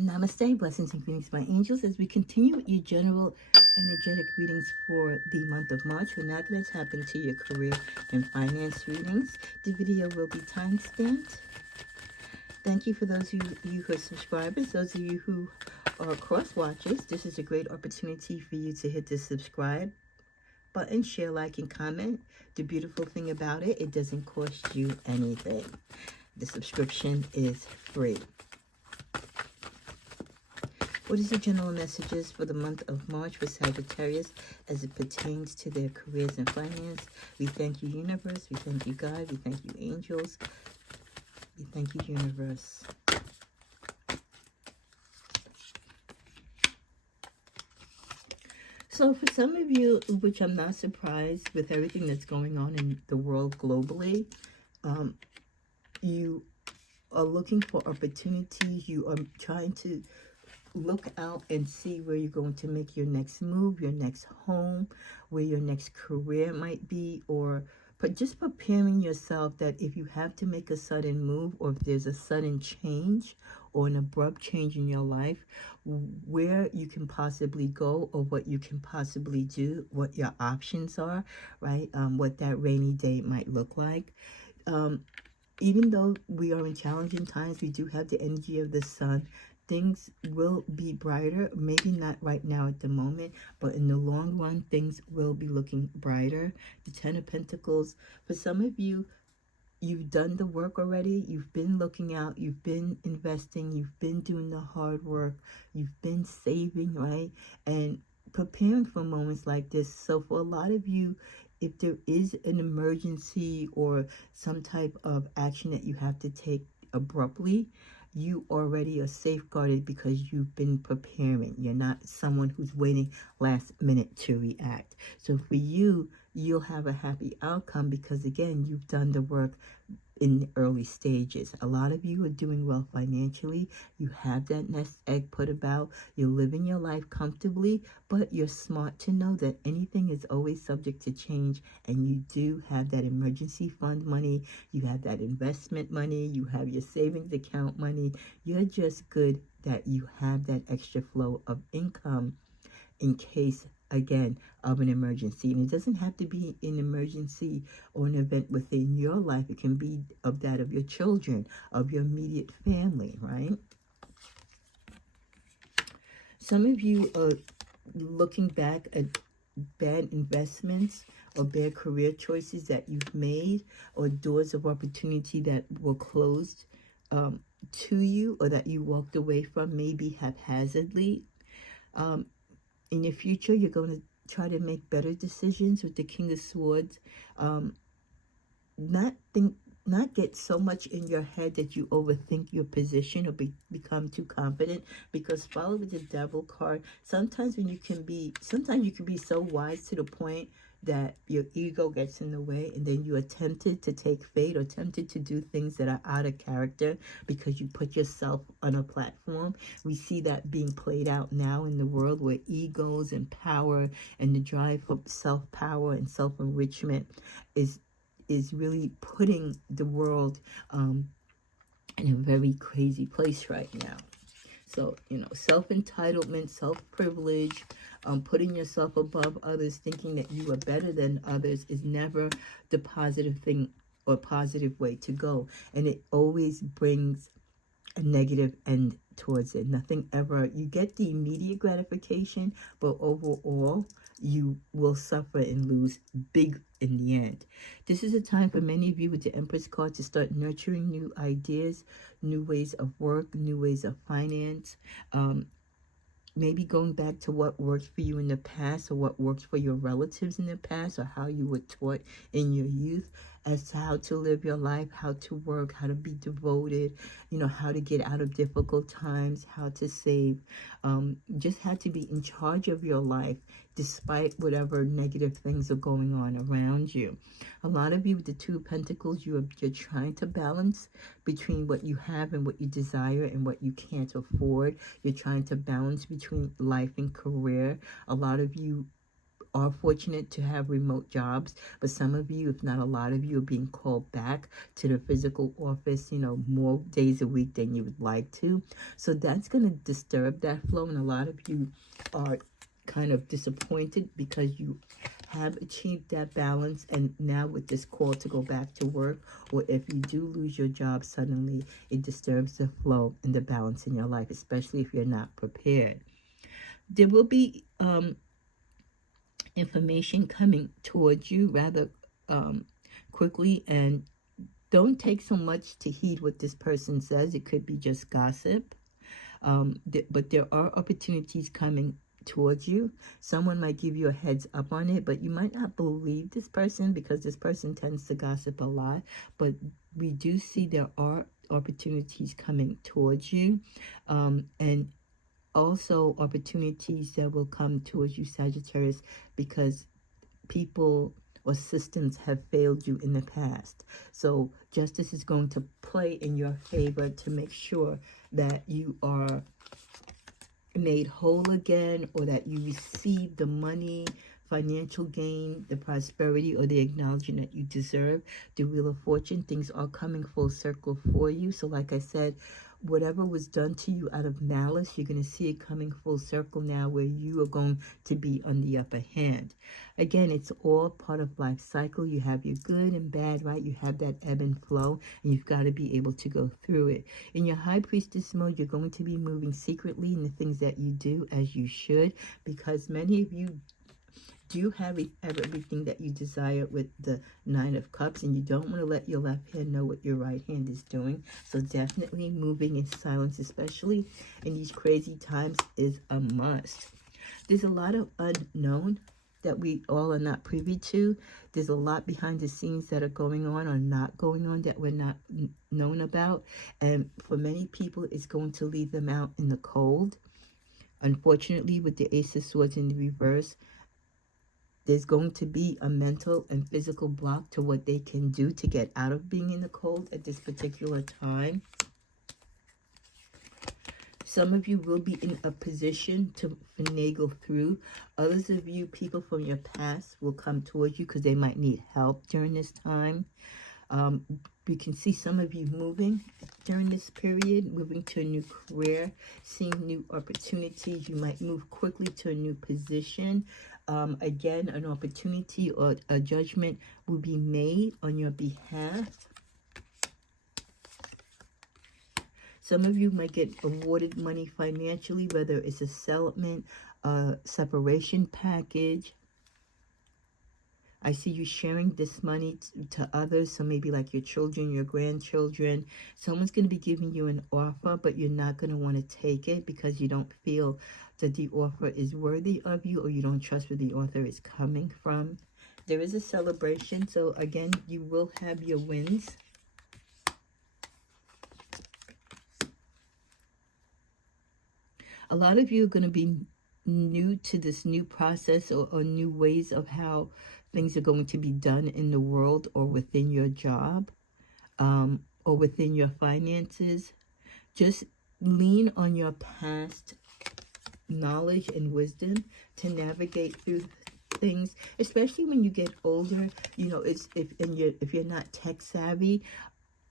Namaste, blessings and greetings, my angels, as we continue with your general energetic readings for the month of March. We're now going to tap into your career and finance readings. The video will be time stamped. Thank you for those of you who are subscribers, those of you who are cross watchers. This is a great opportunity for you to hit the subscribe button, share, like, and comment. The beautiful thing about it, it doesn't cost you anything. The subscription is free. What is the general messages for the month of March for Sagittarius as it pertains to their careers and finance? We thank you, universe. We thank you, God. We thank you, angels. We thank you, universe. So for some of you, which I'm not surprised with everything that's going on in the world globally, you are looking for opportunities. You are trying to look out and see where you're going to make your next move, your next home, where your next career might be, but just preparing yourself that if you have to make a sudden move, or if there's a sudden change or an abrupt change in your life, where you can possibly go or what you can possibly do, what your options are, right? What that rainy day might look like. Even though we are in challenging times, we do have the energy of the sun. Things will be brighter, maybe not right now at the moment, but in the long run, things will be looking brighter. The Ten of Pentacles, for some of you, you've done the work already. You've been looking out, you've been investing, you've been doing the hard work, you've been saving, right? And preparing for moments like this. So for a lot of you, if there is an emergency or some type of action that you have to take abruptly, you already are safeguarded because you've been preparing. You're not someone who's waiting last minute to react. So for you, you'll have a happy outcome because, again, you've done the work in the early stages. A lot of you are doing well financially. You have that nest egg put about. You're living your life comfortably, but you're smart to know that anything is always subject to change, and you do have that emergency fund money. You have that investment money. You have your savings account money. You're just good that you have that extra flow of income in case, again, of an emergency. And it doesn't have to be an emergency or an event within your life. It can be of that of your children, of your immediate family, right? Some of you are looking back at bad investments or bad career choices that you've made, or doors of opportunity that were closed to you, or that you walked away from, maybe haphazardly. In your future, you're going to try to make better decisions with the King of Swords. Not get so much in your head that you overthink your position or become too confident, because follow with the Devil card. Sometimes you can be so wise to the point that your ego gets in the way, and then you are tempted to take fate or tempted to do things that are out of character because you put yourself on a platform. We see that being played out now in the world, where egos and power and the drive for self-power and self-enrichment is really putting the world in a very crazy place right now. So, self-entitlement, self-privilege, putting yourself above others, thinking that you are better than others is never the positive thing or positive way to go. And it always brings a negative end towards it. Nothing ever, you get the immediate gratification, but overall, you will suffer and lose big in the end. This is a time for many of you with the Empress card to start nurturing new ideas, new ways of work, new ways of finance. Maybe going back to what worked for you in the past, or what worked for your relatives in the past, or how you were taught in your youth as to how to live your life, how to work, how to be devoted, how to get out of difficult times, how to save. Just how to be in charge of your life despite whatever negative things are going on around you. A lot of you with the Two of Pentacles, you're trying to balance between what you have and what you desire and what you can't afford. You're trying to balance between life and career. A lot of you are fortunate to have remote jobs, but some of you, if not a lot of you, are being called back to the physical office, more days a week than you would like to. So that's going to disturb that flow, and a lot of you are kind of disappointed because you have achieved that balance, and now with this call to go back to work, or if you do lose your job suddenly, it disturbs the flow and the balance in your life, especially if you're not prepared. There will be information coming towards you rather quickly, and don't take so much to heed what this person says. It could be just gossip, but there are opportunities coming towards you. Someone might give you a heads up on it, but you might not believe this person because this person tends to gossip a lot. But we do see there are opportunities coming towards you, and also opportunities that will come towards you, Sagittarius, because people or systems have failed you in the past. So justice is going to play in your favor to make sure that you are made whole again, or that you receive the money, financial gain, the prosperity, or the acknowledgement that you deserve. The Wheel of Fortune, things are coming full circle for you. So like I said, whatever was done to you out of malice, you're going to see it coming full circle now, where you are going to be on the upper hand. Again, it's all part of life cycle. You have your good and bad, right? You have that ebb and flow, and you've got to be able to go through it. In your High Priestess mode, you're going to be moving secretly in the things that you do, as you should, because many of you do have everything that you desire with the Nine of Cups, and you don't want to let your left hand know what your right hand is doing. So definitely moving in silence, especially in these crazy times, is a must. There's a lot of unknown that we all are not privy to. There's a lot behind the scenes that are going on or not going on that we're not known about. And for many people, it's going to leave them out in the cold. Unfortunately, with the Ace of Swords in the reverse, there's going to be a mental and physical block to what they can do to get out of being in the cold at this particular time. Some of you will be in a position to finagle through. Others of you, people from your past, will come towards you because they might need help during this time. We can see some of you moving during this period, moving to a new career, seeing new opportunities. You might move quickly to a new position. Again, an opportunity or a judgment will be made on your behalf. Some of you might get awarded money financially, whether it's a settlement, a separation package. I see you sharing this money to others, so maybe like your children, your grandchildren. Someone's going to be giving you an offer, but you're not going to want to take it because you don't feel that the offer is worthy of you, or you don't trust where the author is coming from. There is a celebration, so again, you will have your wins. A lot of you are going to be new to this new process, or new ways of how things are going to be done in the world, or within your job, or within your finances. Just lean on your past knowledge and wisdom to navigate through things, especially when you get older. If you're not tech savvy,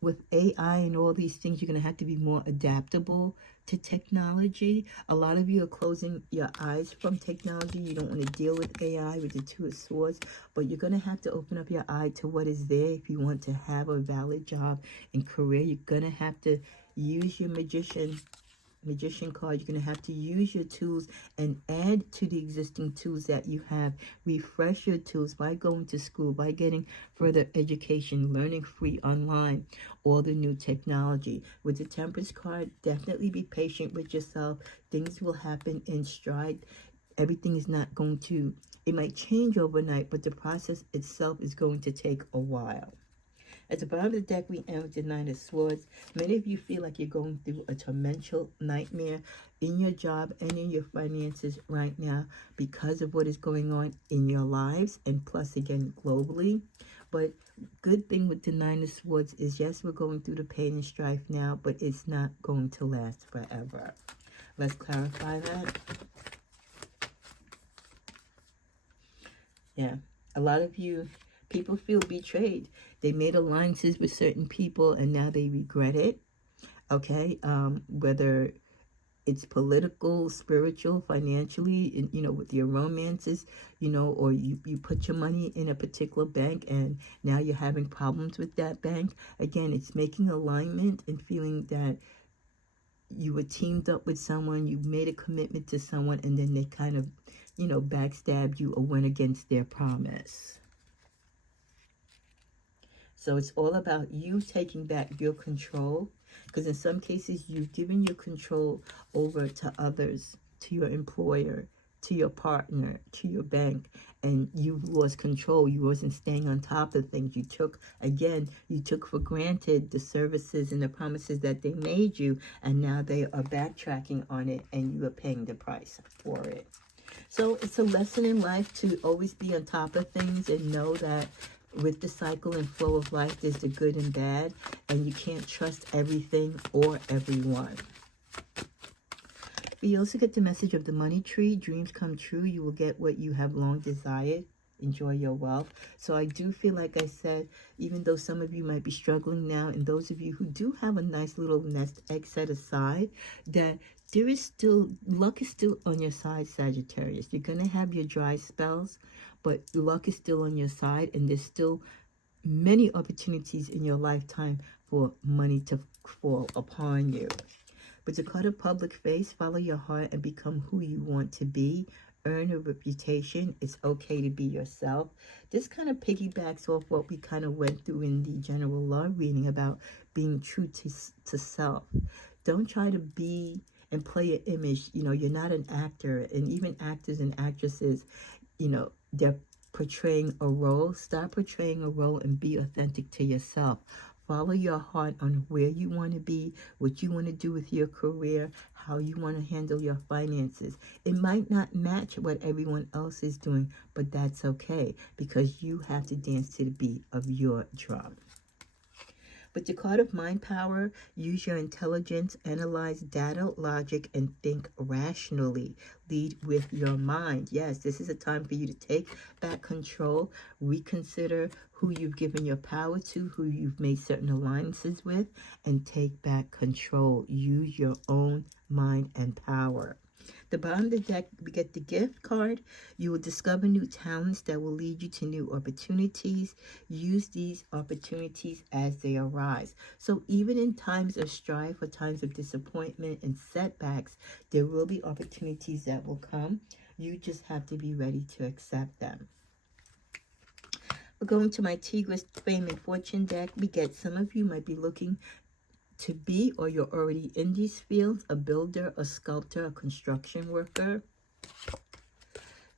with AI and all these things, you're going to have to be more adaptable to technology. A lot of you are closing your eyes from technology. You don't want to deal with AI, with the Two of Swords, but you're going to have to open up your eye to what is there if you want to have a valid job and career. You're going to have to use your magician card. You're going to have to use your tools and add to the existing tools that you have. Refresh your tools by going to school, by getting further education, learning free online, all the new technology. With the Temperance card, definitely be patient with yourself. Things will happen in stride. Everything is not going to, it might change overnight, but the process itself is going to take a while. At the bottom of the deck, we end with the Nine of Swords. Many of you feel like you're going through a tormental nightmare in your job and in your finances right now because of what is going on in your lives, and plus, again, globally. But good thing with the Nine of Swords is, yes, we're going through the pain and strife now, but it's not going to last forever. Let's clarify that. Yeah. A lot of you, people feel betrayed. They made alliances with certain people and now they regret it. Okay. Whether it's political, spiritual, financially, and, with your romances, or you put your money in a particular bank and now you're having problems with that bank. Again, it's making alignment and feeling that you were teamed up with someone, you made a commitment to someone, and then they kind of, backstabbed you or went against their promise. So it's all about you taking back your control, because in some cases you've given your control over to others, to your employer, to your partner, to your bank, and you lost control. You wasn't staying on top of things. You took for granted the services and the promises that they made you, and now they are backtracking on it and you are paying the price for it. So it's a lesson in life to always be on top of things and know that with the cycle and flow of life, there's the good and bad, and you can't trust everything or everyone. We also get the message of the money tree. Dreams come true. You will get what you have long desired. Enjoy your wealth. So I do feel, like I said, even though some of you might be struggling now, and those of you who do have a nice little nest egg set aside, that there is still, luck is still on your side, Sagittarius. You're going to have your dry spells, but luck is still on your side, and there's still many opportunities in your lifetime for money to fall upon you. But the card of public face, follow your heart and become who you want to be. Earn a reputation. It's okay to be yourself. This kind of piggybacks off what we kind of went through in the general law reading about being true to self. Don't try to be and play an image. You're not an actor. And even actors and actresses, they're portraying a role. Stop portraying a role and be authentic to yourself. Follow your heart on where you want to be, what you want to do with your career, how you want to handle your finances. It might not match what everyone else is doing, but that's okay, because you have to dance to the beat of your drum. With the card of mind power, use your intelligence, analyze data, logic, and think rationally. Lead with your mind. Yes, this is a time for you to take back control, reconsider who you've given your power to, who you've made certain alliances with, and take back control. Use your own mind and power. The bottom of the deck, we get the gift card. You will discover new talents that will lead you to new opportunities. Use these opportunities as they arise. So even in times of strife or times of disappointment and setbacks, there will be opportunities that will come. You just have to be ready to accept them. We're going to my Tigress Fame and Fortune deck. We get, some of you might be looking to be, or you're already in these fields, a builder, a sculptor, a construction worker.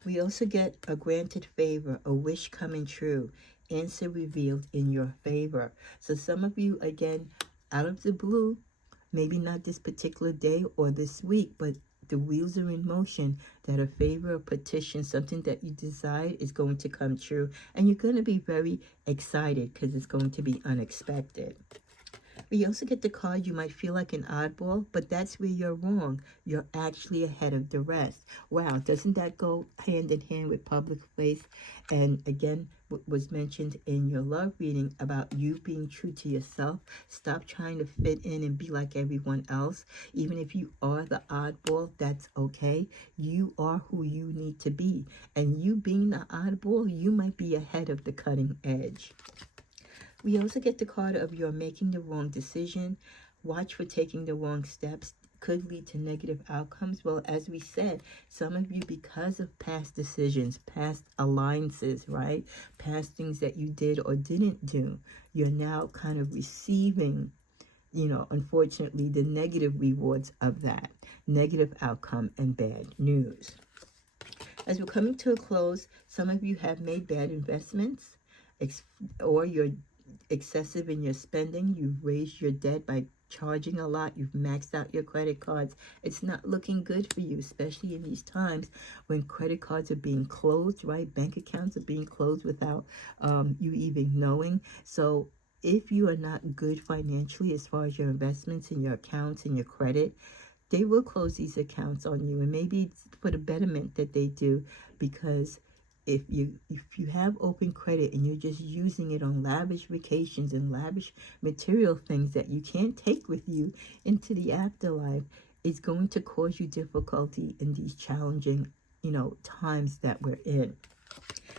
We also get a granted favor, a wish coming true, answer revealed in your favor. So some of you, again, out of the blue, maybe not this particular day or this week, but the wheels are in motion, that a favor, a petition, something that you desire is going to come true. And you're going to be very excited because it's going to be unexpected. We also get the card, you might feel like an oddball, but that's where you're wrong. You're actually ahead of the rest. Wow, doesn't that go hand in hand with public place? And again, what was mentioned in your love reading about you being true to yourself. Stop trying to fit in and be like everyone else. Even if you are the oddball, that's okay. You are who you need to be. And you being the oddball, you might be ahead of the cutting edge. We also get the card of you're making the wrong decision. Watch for taking the wrong steps. Could lead to negative outcomes. Well, as we said, some of you, because of past decisions, past alliances, right? Past things that you did or didn't do, you're now kind of receiving, unfortunately, the negative rewards of that. Negative outcome and bad news. As we're coming to a close, some of you have made bad investments, or you're excessive in your spending. You've raised your debt by charging a lot. You've maxed out your credit cards. It's not looking good for you, especially in these times when credit cards are being closed, right? Bank accounts are being closed without you even knowing. So if you are not good financially as far as your investments and your accounts and your credit, they will close these accounts on you. And maybe it's for the betterment that they do, because if you have open credit and you're just using it on lavish vacations and lavish material things that you can't take with you into the afterlife, it's going to cause you difficulty in these challenging, times that we're in.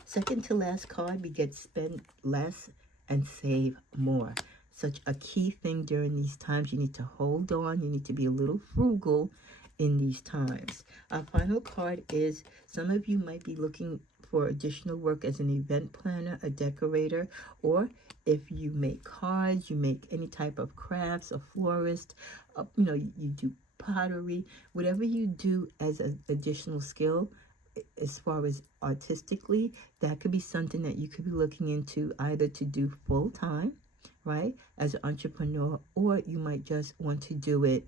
Second to last card, we get spend less and save more. Such a key thing during these times. You need to hold on. You need to be a little frugal in these times. Our final card is, some of you might be looking for additional work as an event planner, a decorator, or if you make cards, you make any type of crafts, a florist, you do pottery, whatever you do as an additional skill, as far as artistically, that could be something that you could be looking into, either to do full-time, right, as an entrepreneur, or you might just want to do it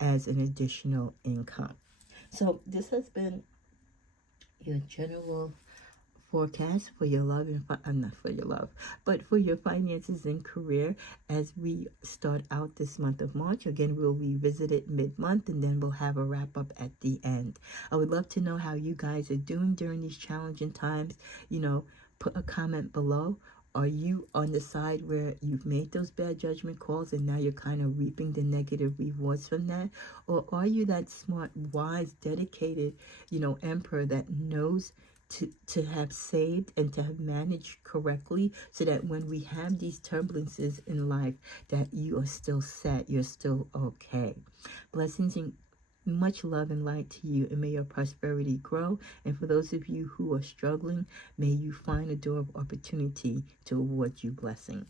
as an additional income. So this has been your general forecast for your love and not for your love, but for your finances and career as we start out this month of March. Again, we'll revisit it mid-month, and then we'll have a wrap-up at the end. I would love to know how you guys are doing during these challenging times. Put a comment below. Are you on the side where you've made those bad judgment calls and now you're kind of reaping the negative rewards from that? Or are you that smart, wise, dedicated, emperor that knows to have saved and to have managed correctly, so that when we have these turbulences in life, that you are still set, you're still okay? Blessings and much love and light to you, and may your prosperity grow. And for those of you who are struggling, may you find a door of opportunity to award you blessings.